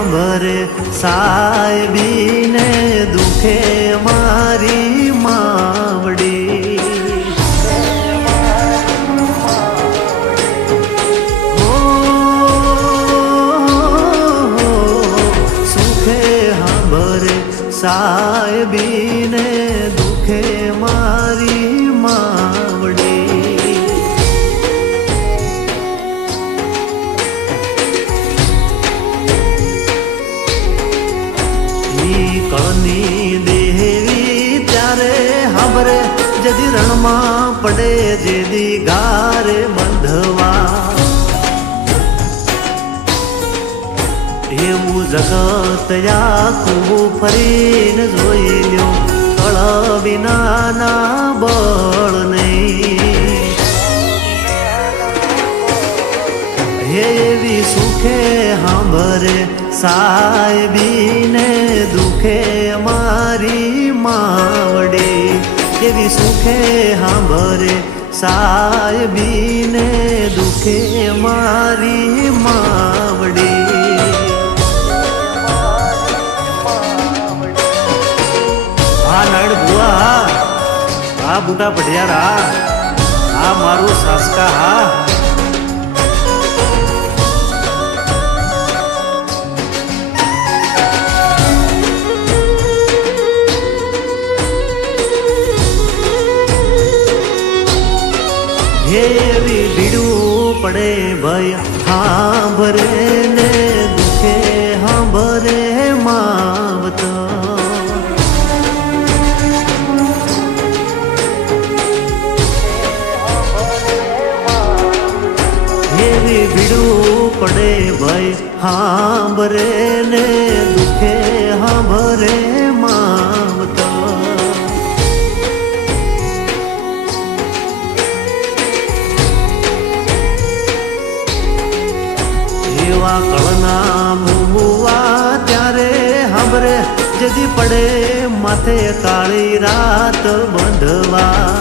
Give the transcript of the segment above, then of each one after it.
સાંભરે સાહેબીને દુખે મારી માવડી. સુખે સાંભરે સાહેબીને જદી રણમાં પડે જેદી ગારે બંધવા એવું જગત આખું ફરીને જોઈ લ્યો કળ વિનાના બળ નહીં એવી સુખે સાંભરે સાહેબીને એવી સુખે સાંભરે સાહેબીને દુખે મારી માવડી હા બુટા પઢિયારા આ મારું સાસકા હા એવી ભીડું પડે ભય, હાંભરે ને દુખે, હાંભરે માવત એવી ભીડું પડે ભય, હાંભરે ને જદી પડે, માથે કાળી રાત બંધવા.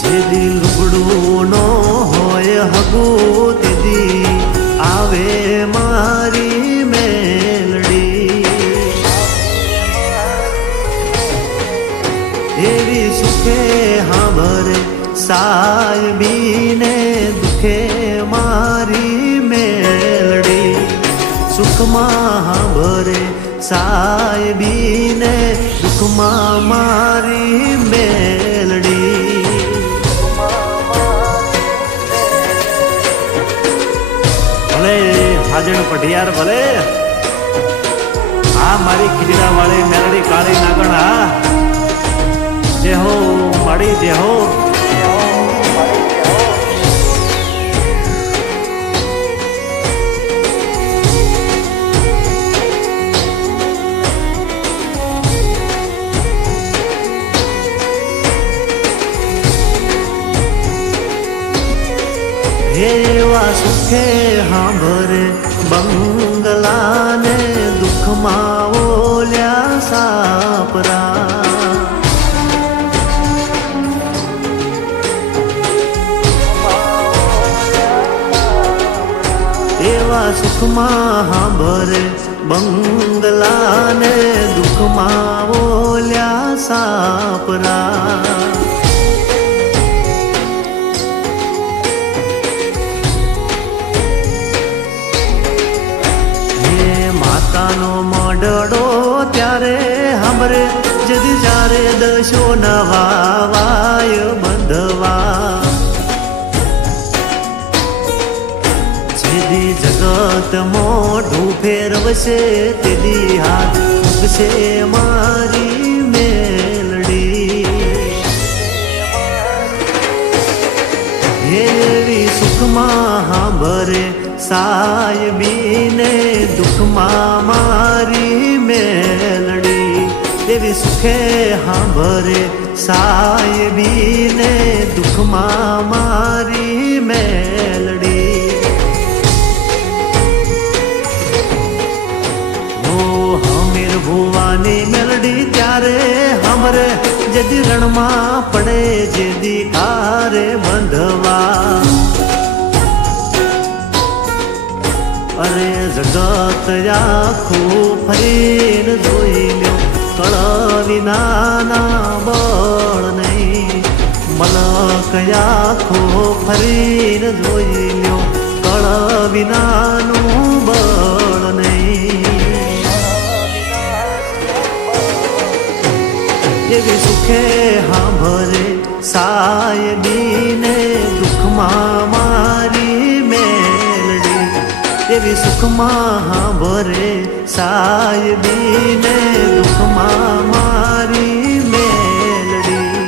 જેદી લુગડું નો હોય હગુ તેદી આવે મારી મેલડી. એવી સુખે સાય સાહેબીને સુખમાં ભરે સાહેબીને દુઃખમાં મારી મેલડી ભલે હાજણ પઢિયાર ભલે આ મારી ખીજડા વાળી મેલડી કાળી નાગણ હા જે હો માડી જે સુખે હાંભરે બંગલાને દુઃખમાં ઓલ્યા સાપરા. એવા સુખમાં હાંભરે બંગલાને દુઃખમાં ઓલ્યા સાપરા. માતાનો મોડડો ત્યારે હમરે જદી જારે દશો નવા વાય બંધવા. જેદી જગત મોઢું ફેરવશે તેદી હાથ ઉગશે મારી મેલડી. એવી સુખમાં હાંભરે સાહેબીને દુઃખમાં મારી મેલડી દેવી સુખે હાંભરે સાયબીને દુઃખમાં મારી મેલડી ઓ હમીર ભુવાની મેલડી ત્યારે હમરે જદી રણમાં પડે જેદી જગત આખું ફરીને જોઈ લ્યો. કળ વિનાના બળ નહીં મલક આખો ફરીને જોઈ લ્યો. કળ વિનાનું બળ નહીં એવી સુખે હાંભરે સાયબીને દુઃખમાં એવી સુખમાં હાંભરે સાયબીને દુઃખમાં મારી મેલડી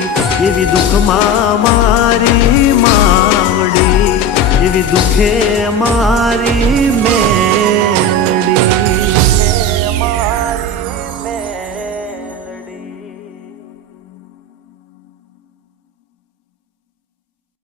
એવી દુઃખમાં મારી માવડી એવી દુઃખે મારી